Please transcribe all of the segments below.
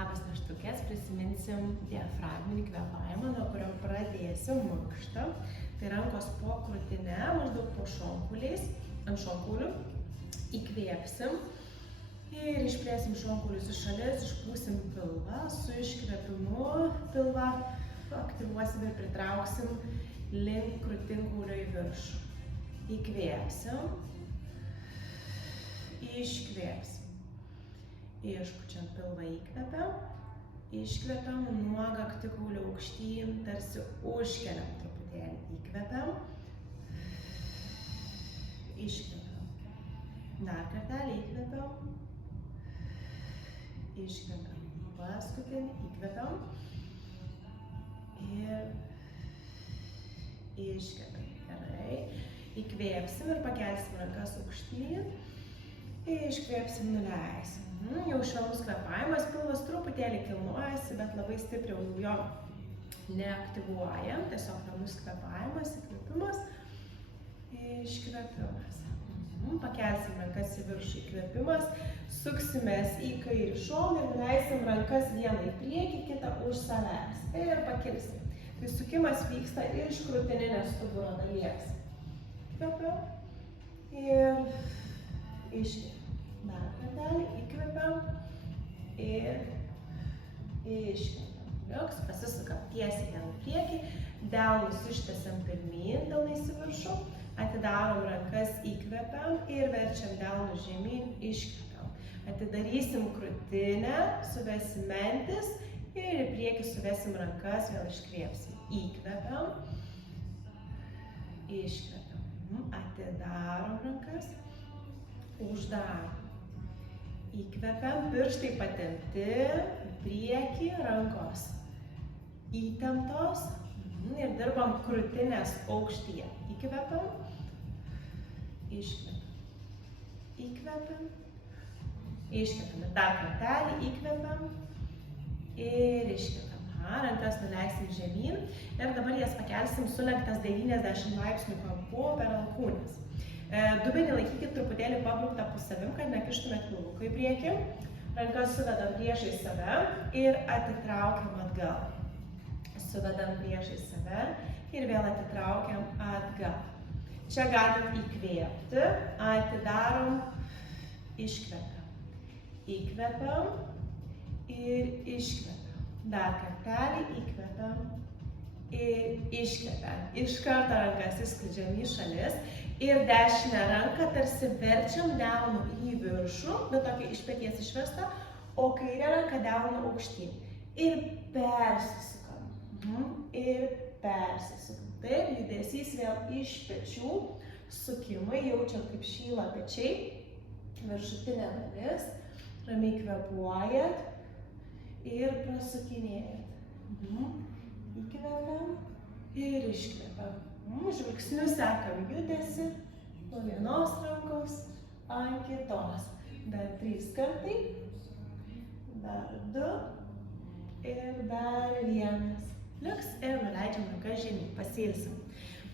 Labas neštukės, prisiminsim diafragminį kvėpavimą, nuo kurio pradėsim mankštą. Tai rankos po krūtine, maždaug po šonkuliais, ant šonkaulių. Įkvėpsim ir išplėsim šonkulius į šalis, išpūsim pilvą, su iškvėpimu pilvą aktyvuosim ir pritrauksim link krūtinkaulio į viršų. Įkvėpsim, iškvėpsim. Išpučiam pilvą, įkvepiam, iškvepiam, nuogą kaktikaulį aukštyn, tarsi užkeliam truputėlį, įkvepiam, iškvepiam. Dar kartelį įkvepiam, iškvepiam. Paskutinį įkvepiam ir iškvepiam. Gerai. Įkvėpsim ir pakelsim rankas aukštyn. Iškvėpsim, nuleisim. Jau švelnus kvėpavimas, pilvas truputėlį kilnojasi, bet labai stipriai jo neaktyvuojam. Tiesiog ramus kvėpavimas, įkvėpimas, iškvėpimas. Pakelsim rankas į viršų, įkvėpimas, suksimės į kairį šoną ir nuleisim rankas vieną į priekį, kitą už savęs. Ir pakilsim. Tai sukimas vyksta iš krūtininės stuburo dalies. Įkvepiam ir iškvepiam. Dar kartelį įkvepiam ir iškvepiam. Liuks, pasisukam tiesiai vėl į priekį, delnus ištiesiam pirmyn, delnais į viršų, atidarom rankas, įkvepiam ir verčiam delnus žemyn, iškvepiam. Atidarysim krūtinę, suvesim mentis ir į priekį suvesim rankas, vėl iškvėpsim. Įkvepiam, iškvepiam. Atidarom rankas, uždarom. Įkvepiam, pirštai patempti, į priekį, rankos įtemptos ir dirbam krūtinės aukštyje. Įkvepiam, iškvepiam, įkvepiam, iškvepiam. Ir dar kartelį įkvepiam ir iškvepiam. Rankas nuleisim žemyn ir dabar jas pakelsim sulenktas 90 laipsnių kampu per alkūnes. Dubenį laikykit truputėlį pabrauktą po savim, kad nekištumėt pilvuką į priekį. Rankas suvedam priešais save ir atitraukiam atgal. Suvedam priešais save ir vėl atitraukiam atgal. Čia galim įkvėpti, atidarom, iškvepiam. Įkvepiam ir iškvepiam. Dar kartelį įkvepiam ir iškvepiam. Iš karto rankas išskleidžiam į šalis. Ir dešinę ranką tarsi verčiam delnu į viršų, bet tokia iš peties išvesta, o kairę ranką delnu aukštyn. Ir persisukam. Ir persisukam. Taip, judesys vėl iš pečių, sukimai, jaučiam kaip šyla pečiai, viršutinė dalis, ramiai kvėpuojat ir prasukinėjat. Įkvepiam ir iškvepiam. Žvilgsniu sekam judesi nuo vienos rankos ant kitos. Dar 3 kartai, dar 2 ir dar 1. Liuks ir nuleidžiam rankas žemyn, pasiilsim.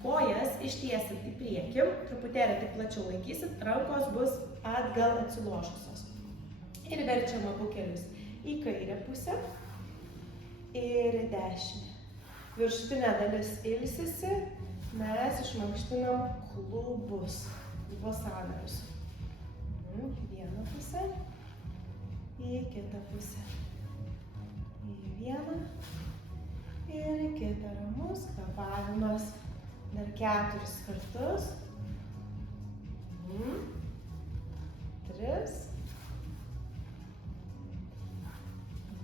Kojas ištiesit į priekį, truputėlį taip plačiau laikysit, rankos bus atgal atsilošusios. Ir verčiam abu kelius į kairę pusę ir į dešinę. Viršutinė dalis ilsisi. Mes išmankštinam klubus, klubo sąnarius. Vieną pusę, į kitą pusę. Į vieną ir į kitą. Ramus kvėpavimas. Dar 4 kartus. 3.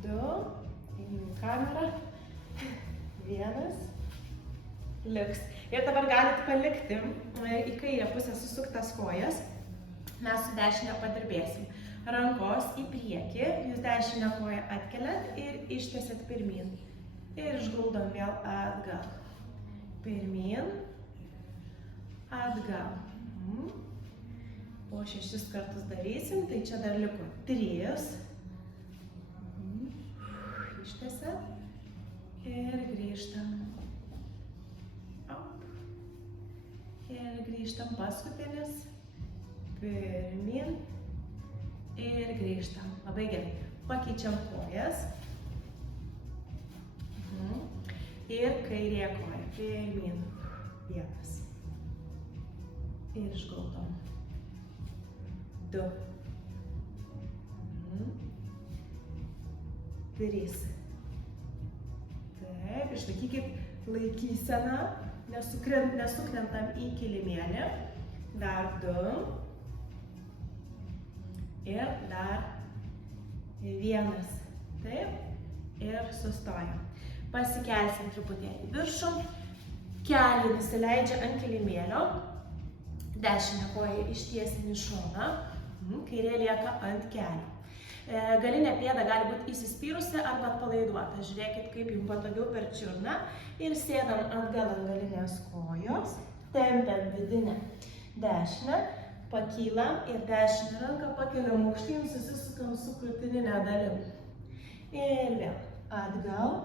2. Į kamerą. 1. Liuks. Ir dabar galite palikti į kairę pusę susuktas kojas. Mes su dešinė padirbėsim. Rankos į priekį, jūs dešinę koją atkeliat ir ištiesit pirmyn. Ir išguldom vėl atgal. Pirmyn, atgal. Po 6 kartus darysim, tai čia dar liko 3. Ištiesiat ir grįžtam. Ir grįžtam paskutinis, pirmyn ir grįžtam. Labai gerai. Pakeičiam kojas. Ir kairė koja. Pirmin. Vienas. Ir išguldom. 2. 3. Taip, išlaikykit laikyseną, nesukrentam į kilimėlį. Dar 2. Ir dar 1. Taip. Ir sustojam. Pasikelsim truputėlį viršų. Keliai nusileidžia ant kilimėlio. Dešinę koją ištiesim į šoną. Kairė lieka ant kelių. Galinė pėda gali būti įsispyrusi arba atpalaiduota. Žiūrėkit, kaip jums patogiau per čiurną. Ir sėdam atgal ant galinės kojos. Tempiam vidinę dešinę. Pakylam ir dešinę ranką pakeliam aukštyn, susisukam su krūtininė dalim. Ir vėl atgal.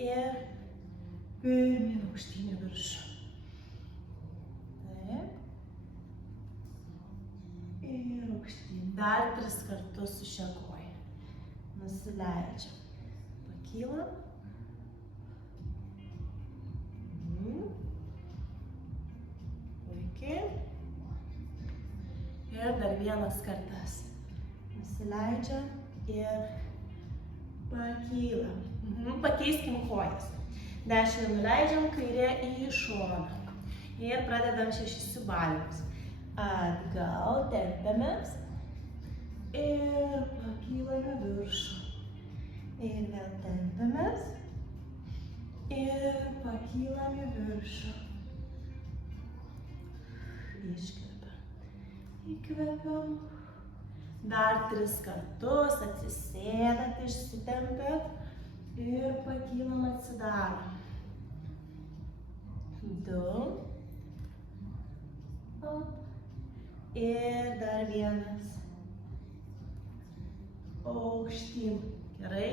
Ir pirmin aukštyn į viršų. Taip. Ir aukštyn. Dar 3 kartus su šia koja. Nusileidžiam. Pakylam. Puikiai. Ir dar 1 kartas. Nusileidžiam ir pakylam. Pakeiskim kojas. Dešinę nuleidžiam, kairė į šoną. Ir pradedam 6 siūbavimus. Atgal, tempiamės. Ir pakylam į viršų. Ir vėl tempiamės. Ir pakylam į viršų. Iškvepiam. Įkvepiam. Dar 3 kartus. Atsisėdat, išsitempiat. Ir pakylam, atsidarom. 2. Ir dar 1. Aukštyn. Gerai.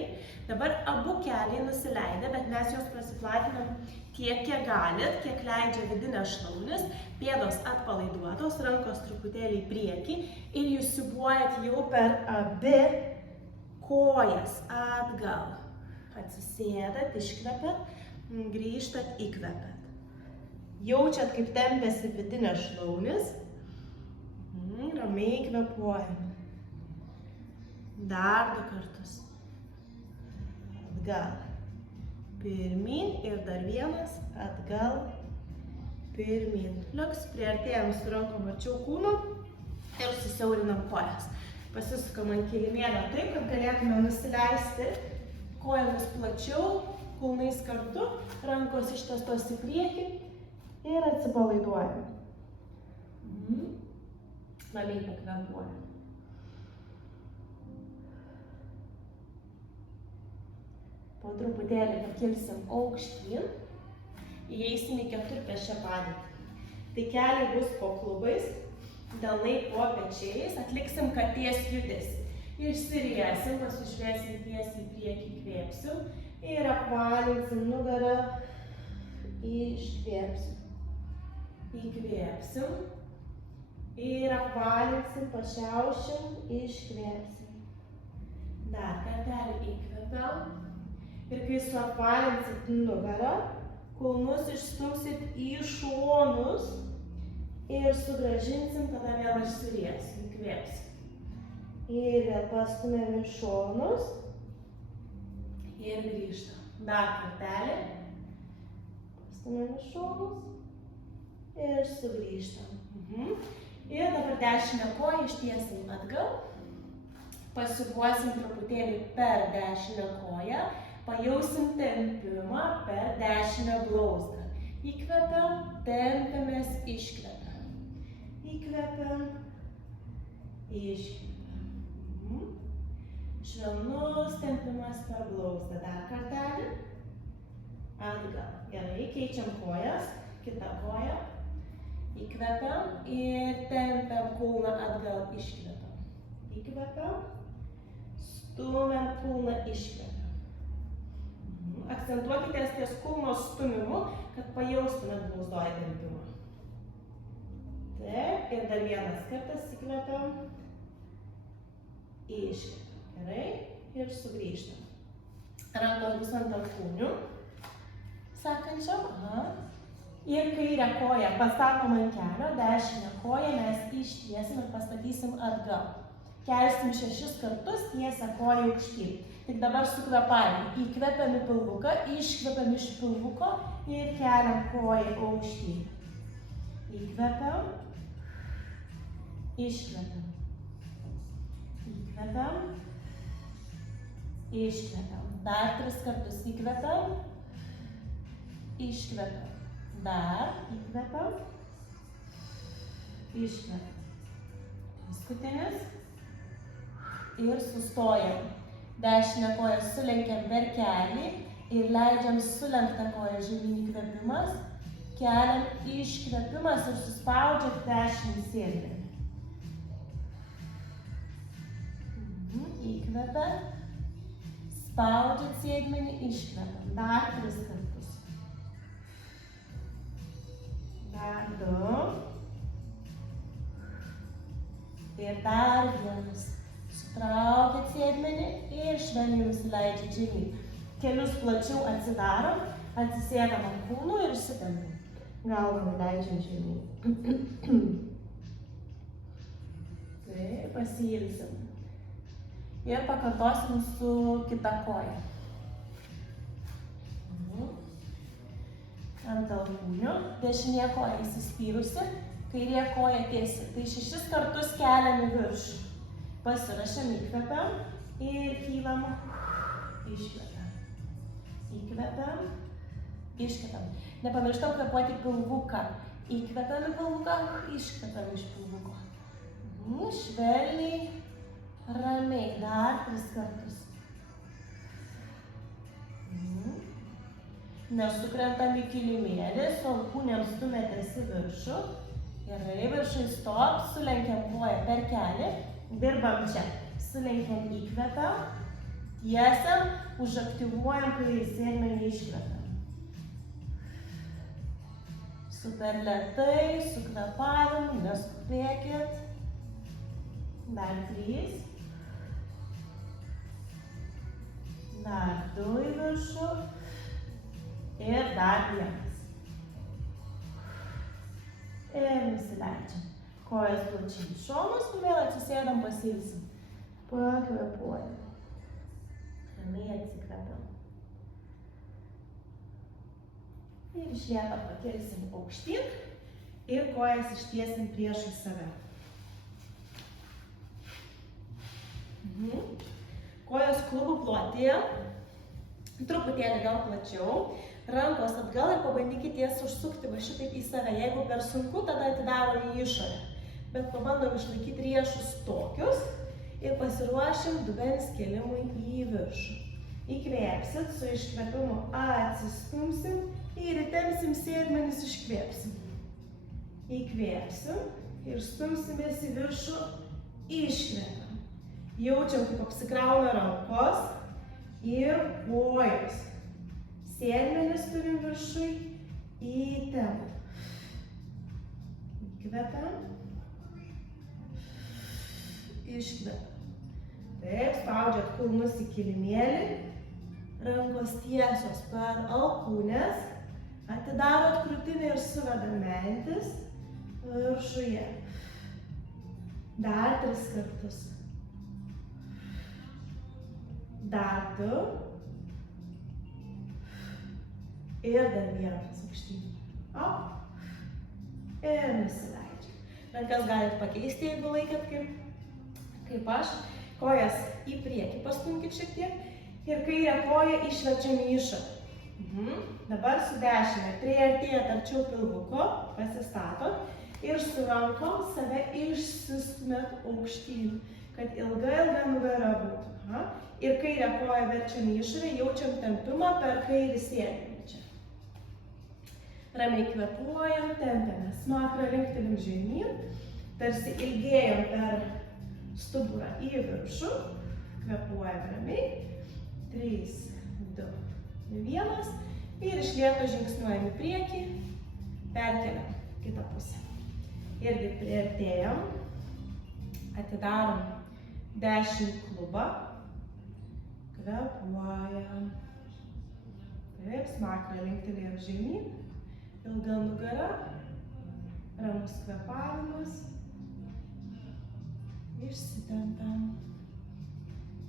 Dabar abu keliai nusileidę, bet mes juos prasiplatinam tiek, kiek galit, kiek leidžia vidinė šlaunis. Pėdos atpalaiduotos, rankos truputėlį į priekį. Ir jūs siūbuojat jau per abi kojas atgal. Atsisėdat, iškvepiat, grįžtat, įkvepiat. Jaučiat, kaip tempiasi vidinė šlaunis. Ramiai kvėpuojam. Dar 2 kartus. Atgal. Pirmin ir dar 1. Atgal. Pirmin. Liuks, priartėjam su rankom arčiau kūno ir susiaurinam kojas. Pasisukam ant kilimėlio taip, kad galėtume nusileisti kojomis plačiau, kulnais kartu, rankos ištiestos į priekį ir atsipalaiduojam. Ramiai pakvėpuojam. Po truputėlį pakilsim aukštyn, įeisim į keturpėsčią padėtį. Tai keliai bus po klubais, delnai po pečiais, atliksim katės judesį. Išsiriesim, pasižiūrėsim tiesiai į priekį, įkvėpsim ir apvalinsim nugarą, iškvėpsim. Įkvėpsim ir apvalinsim, pašiaušim, iškvėpsim. Dar kartelį įkvėpiam ir kai suapvalinsit nugarą, kulnus išstumsit į šonus ir sugrąžinsim, tada vėl išsiriesim, įkvėpsim. Ir vėl pastumėm į šonus ir grįžtam. Dar kartelį. Pastumėm į šonus ir sugrįžtam. Ir dabar dešinę koją ištiesim atgal. Pasiūbuosim truputėlį per dešinę koją. Pajausim tempimą per dešinę blauzdą. Įkvepiam, tempiamės, iškvepiam. Įkvepiam, iškvepiam. Švelnus tempimas per blauzdą. Dar kartelį. Atgal. Gerai, keičiam kojas. Kita koja. Įkvepiam ir tempiam kulną atgal. Iškvepiam. Įkvepiam. Stumiam kulną, iškvepiam. Akcentuokite ties kulno stumimu, kad pajaustumėt blauzdoj tempimą. Taip, ir dar 1 kartas įkvepiam. Iškvepiam. Gerai. Ir sugrįžtam. Rankos bus ant alkūnių. Sekančiam. Ir kairę koją pastatom ant kelio, dešinę koją mes ištiesim ir pastatysim atgal. Kelsim 6 kartus, tiesia koją aukštyn. Tik dabar su kvėpavimu. Įkvepiam į pilvuką, iškvepiam iš pilvuko ir keliam koją aukštyn. Įkvepiam, iškvepiam. Įkvepiam, iškvepiam. Dar 3 kartus įkvepiam, iškvepiam. Dar įkvepiam, iškvepiam. Paskutinis. Ir sustojam. Dešinę koją sulenkiam per kelį ir leidžiam sulenktą koją žemyn įkvėpimas. Keliam iškvėpimas ir suspaudžiat dešinį sėdmenį. Įkvepiam, spaudžiat sėdmenį, iškvepiam. Dar 3 kartus. Dar 2. Ir dar 1. Sutraukiat sėdmenį ir švelniai nusileidžiat žemyn. Kelius plačiau atsidarom, atsisėdam ant kūnų ir išsitempiam. Galvą nuleidžiam žemyn. Taip, pasiilsim. Ir pakartosim su kita koja. Ant alkūnių. Dešinė koja įsispyrusi, kairė koja tiesi. Tai 6 kartus keliam į viršų. Pasirašėm, įkvepiam ir kylam, iškvepiam. Įkvepiam, iškvepiam. Nepamirštam kvėpuoti pilvuką. Įkvepiam į pilvuką, iškvepiam iš pilvuko. Švelniai, ramiai. Dar 3 kartus. Nesukrentam į kilimėlį, su alkūnėm stumetės į viršų. Gerai, viršui stop, sulenkiam koją per kelį. Dirbam čia. Sulenkiam, įkvepiam, tiesiam, užaktyvuojam, kai sėdmenį iškvepiam. Super lėtai, su kvėpavimu, neskubėkit. Dar 3. Dar 2 į viršų. Ir dar 1. Ir nusileidžiam. Kojas plačiai į šonus, vėl atsisėdam, pasiilsim. Pakvėpuojam. Ramiai atsikvepiam. Ir iš lėto pakelsim aukštyn ir kojas ištiesim priešai save. Kojos klubų plotėje, truputėlį gal plačiau. Rankos atgal ir pabandykit jas užsukti va šitaip į save. Jeigu per sunku, tada atidarom į išorę. Bet pabandom išlaikyti riešus tokius ir pasiruošim dubens kėlimui į viršų. Įkvėpsit, su iškvėpimu atsistumsim ir įtempsim sėdmenis, iškvėpsim. Įkvėpsim ir stumsimės į viršų, iškvėpiam. Jaučiam, kaip apsikrauna rankos ir kojos. Sėdmenis turim viršui, įtempiam. Įkvepiam. Iškvepiam. Taip, spaudžiat kulnus į kilimėlį. Rankos tiesios per alkūnes. Atidarot krūtinę ir suvedam mentis viršuje. Dar 3 kartus. Dar 2. Ir dar vienas aukštyn. Op. Ir nusileidžiam. Rankas galit pakeisti, jeigu laikėt kaip aš. Kojas į priekį pastumkit šiek tiek. Ir kairę koją išverčiam į išorę. Dabar su dešinė priartėjat arčiau pilvuko, pasistatot. Ir su rankom save išsistumėt aukštyn, kad ilga nugara būtų. Ir kairę koją verčiam į išorę, jaučiam tempimą per kairį sėdmenį čia. Ramiai kvėpuojam, tempiame smakrą, linktelim žemyn, tarsi ilgėjom per stuburą į viršų, kvėpuojam ramiai, 3, 2, 1 ir iš lėto žingsniuojam į priekį, perkeliam kitą pusę. Irgi priartėjam, atidarom 10 klubą, kvėpuojam. Taip, smakrą linktelėjom žemyn, ilga nugara, ramus kvėpavimas, išsitempiam.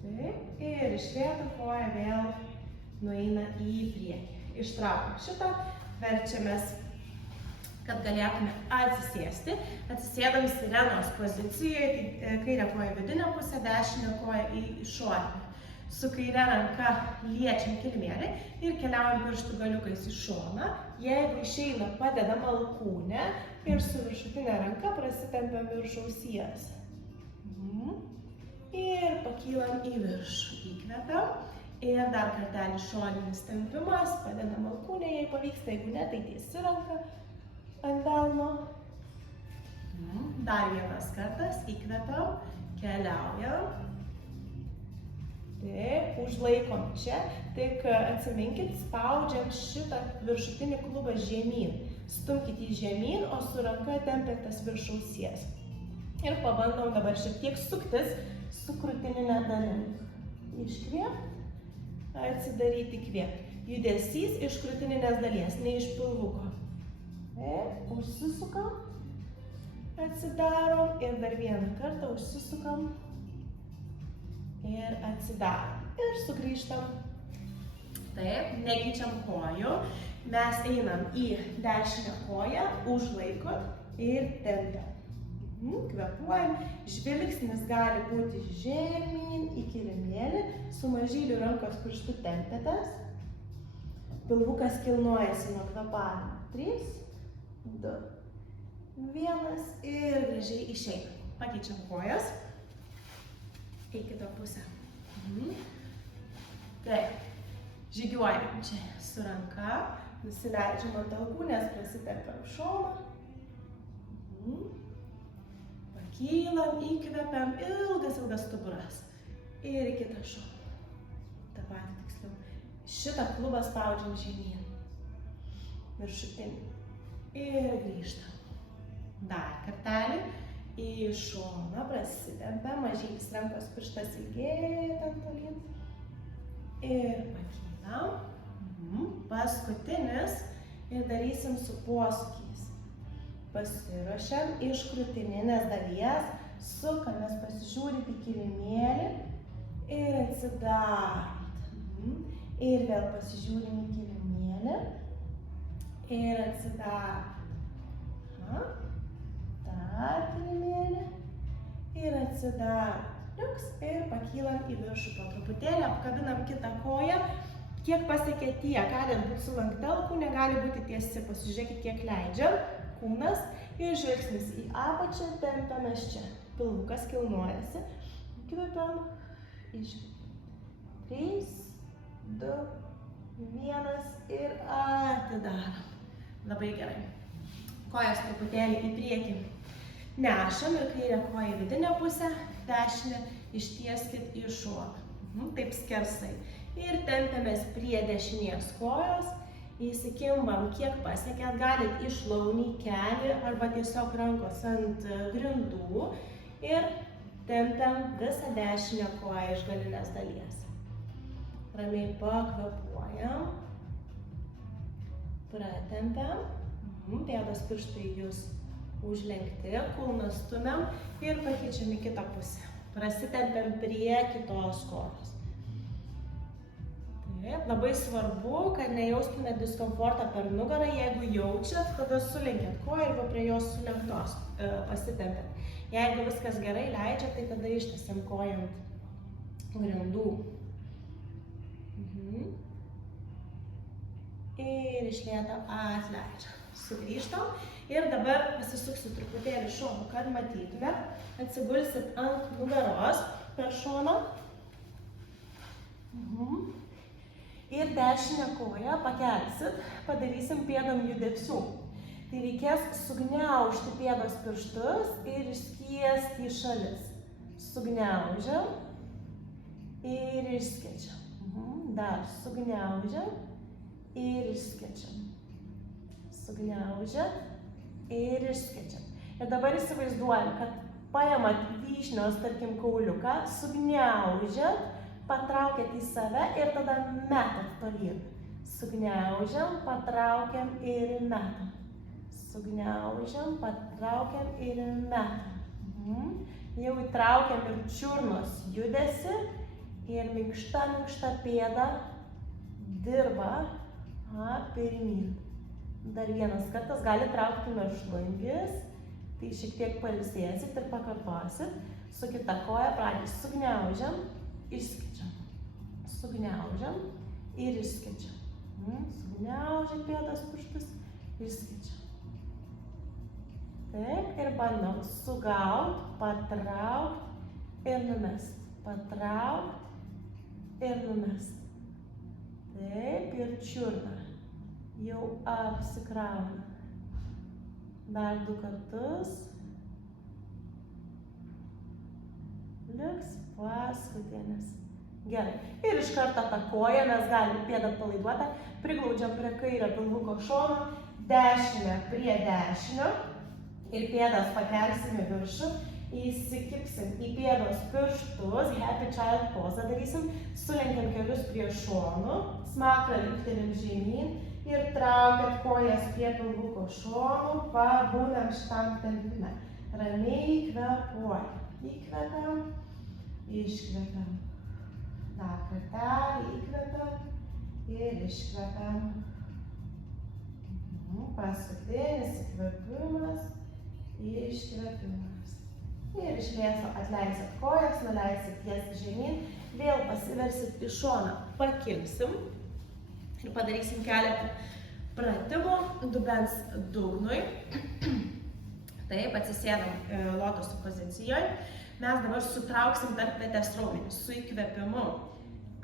Taip, ir iš lėto koja vėl nueina į priekį. Ištraukiam šitą, verčiamės, kad galėtume atsisėsti. Atsisėdam sirenos pozicijoje, tai kairę koją vidinę pusę, dešinę koją į išorinę. Su kaire ranka liečiam kilimėlį ir keliaujam pirštų galiukais į šoną. Jeigu išeina, padedam alkūnę ir su viršutinė ranka prasitempiam viršaus sienas. Ir pakylam į viršų, įkvepiam. Ir dar kartelį šoninis tempimas, padedam alkūnę, jei pavyksta, jeigu ne, tai tiesi ranka ant delno. Dar vienas kartas, įkvepiam, keliaujam. Taip, užlaikom čia, tik atsiminkit, spaudžiam šitą viršutinį klubą žemyn. Stumkit jį žemyn, o su ranka tempiat tas viršaus sijas. Ir pabandom dabar šiek tiek suktis su krūtininė dalim. Iškvėp, atsidaryti kvėp. Judesys iš krūtininės dalies, ne iš pilvuko. Taip, užsisukam, atsidarom ir dar vieną kartą užsisukam. Ir atsidarom. Ir sugrįžtam. Taip, nekeičiam kojų. Mes einam į dešinę koją, užlaikot ir tempiam. Kvėpuojam. Žvilgsnis gali būti žemyn į kilimėlį. Su mažyliu rankos pirštu tempiatės. Pilvukas kilnojasi nuo kvėpavimo. 3, 2, 1 ir gražiai išeinam. Pakeičiam kojas. Į kitą pusę. Taip, žygiuojam čia su ranka, nusileidžiam ant alkūnės, prasitempiam šoną. Pakylam, įkvepiam, ilgas stuburas. Ir į kitą šoną. Ta patį tiksliau. Šitą klubą spaudžiam žemyn. Viršutinį. Ir grįžtam. Dar kartelį. Į šoną prasitempiam, mažylis rankos pirštas ilgėja ten tolyn. Ir pakylam. Paskutinis. Ir darysim su posūkiais. Pasiruošiam iš krūtininės dalies. Sukamės pasižiūrėti kilimėlį. Ir atsidarot. Ir vėl pasižiūrim į kilimėlį. Ir atsidarot. Dar kilimėlį ir atsidarom. Ir pakylam į viršų po truputėlį, apkabinam kitą koją. Kiek pasiekia tiek, gali būti sulankta alkūnė, gali būti tiesi. Pasižiūrėkit, kiek leidžiam kūnas ir žvilgsnis į apačią, tempiamės čia. Pilvukas kilnojasi. Įkvepiam, iškvepiam. 3, 2, 1 ir atidarom. Labai gerai. Kojas truputėlį į priekį. Nešam ir kairę koją į vidinę pusę, dešinę ištieskit į šoną. Taip skersai. Ir tempiamės prie dešinės kojos, įsikimbam kiek pasiekėt, galit į šlaunį, kelį arba tiesiog rankos ant grindų ir tempiam visą dešinę koją iš galinės dalies. Ramiai pakvėpuojam, pratempiam, pėdos pirštai jūs užlenkti, kulnas stumiam ir pakeičiam į kitą pusę. Prasitempiam prie kitos kojos. Taip, labai svarbu, kad nejaustumėt diskomfortą per nugarą. Jeigu jaučiat, tada sulenkėt koją ir prie jos sulenktos pasitempiat. Jeigu viskas gerai leidžia, tai tada ištiesiam koją ant grindų. Ir iš lėto atleidžiam. Sugrįžtam. Ir dabar pasisuksiu truputėlį šonu, kad matytume. Atsigulsit ant nugaros per šoną. Ir dešinę koją pakelsit, padarysim pėdom judesių. Tai reikės sugniaužti pėdos pirštus ir išskiesti į šalis. Sugniaužiam ir išskėčiam. Dar sugniaužiam ir išskėčiam. Sugniaužiat ir išskėčiam. Ir dabar įsivaizduojam, kad paėmat vyšnios, tarkim, kauliuką, sugniaužiat, patraukiat į save ir tada metat tolyn. Sugniaužiam, patraukiam ir metam. Sugniaužiam, patraukiam ir metam. Jau įtraukiam ir čiurnos judesi ir minkšta pėda dirba pirmyn. Dar vienas kartas gali traukti mėšlungis, tai šiek tiek pailsėsit ir pakartosit. Su kita koja pradžiai sugniaužiam, išskaičiam. Sugniaužiam ir išskaičiam. Sugniaužiam pėdos pirštus, išskaičiam. Taip, ir bandom sugaut, patraukt ir numest. Patraukt ir numest. Taip, ir čiurna. Jau apsikrauna. Dar 2 kartus. Liks paskutinis. Gerai. Ir iš karto tą koją mes galim pėdą palaiduotą, priglaudžiam prie kairio pilvuko šono, dešinę prie dešinio ir pėdas pakelsim į viršų, įsikipsim į pėdos pirštus, happy child pozą darysim, sulenkiam kelius prie šonų, smakrą linktelim žemyn ir traukiat kojas prie pilvuko šonų, pabūnam šitam tempime. Ramiai įkvepuojam. Įkvepiam, iškvepiam. Dar kartelį įkvepiam ir iškvepiam. Paskutinis įkvepimas, iškvepimas. Ir iš lėto atleisit kojas, nuleisit jas žemyn, vėl pasiversit į šoną, pakilsim ir padarysim keletą pratimų dubens dugnui. Taip, atsisėdam lotoso pozicijoje. Mes dabar sutrauksim tarpvietės raumenis. Su įkvėpimu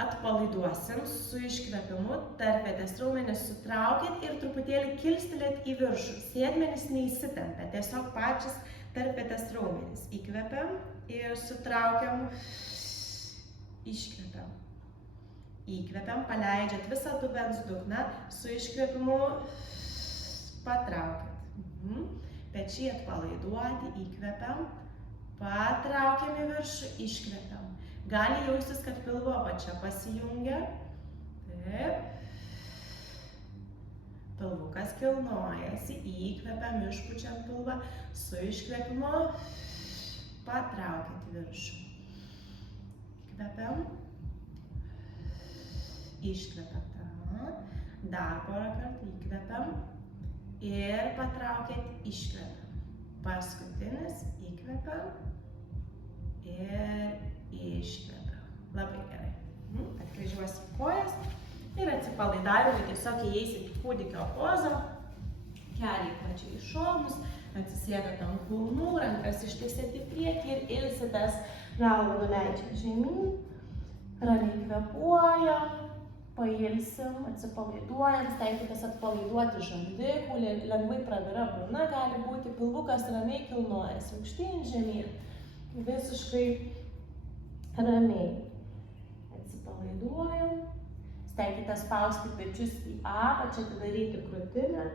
atpalaiduosim, su iškvėpimu tarpvietės raumenis sutraukit ir truputėlį kilstelėt į viršų. Sėdmenys neįsitempia, tiesiog pačias tarpvietės raumenis. Įkvėpiam ir sutraukiam, iškvėpiam. Įkvėpiam, paleidžiat visą dubens dugną, su iškvėpimu patraukiat. Pečiai atpalaiduoti, įkvėpiam, patraukiam į viršų, iškvėpiam. Gali jaustis, kad pilvo apačia pasijungia. Taip. Pilvukas kilnojasi, įkvėpiam, išpučiam pilvą, su iškvėpimu patraukiat į viršų. Įkvėpiam, iškvėpiam. Dar porą kartų įkvėpiam. Ir patraukiat, iškvepiam. Paskutinis, įkvepiam ir iškvepiam. Labai gerai. Atkryžiuosim kojas ir atsipalaidavimui tiesiog įeisit į kūdikio pozą. Keliai plačiai į šonus, atsisėdat ant kulnų, rankas ištiesiat į priekį ir ilsitės, galvą nuleidžiam žemyn, ramiai kvėpuojam. Pailsim, atsipalaiduojam, stenkitės atpalaiduoti žandikaulį, lengvai pravira burna gali būti, pilvukas ramiai kilnojasi, aukštyn žemyn, visiškai ramiai. Atsipalaiduojam, stenkitės spausti pečius į apačią, atidaryti krūtinę.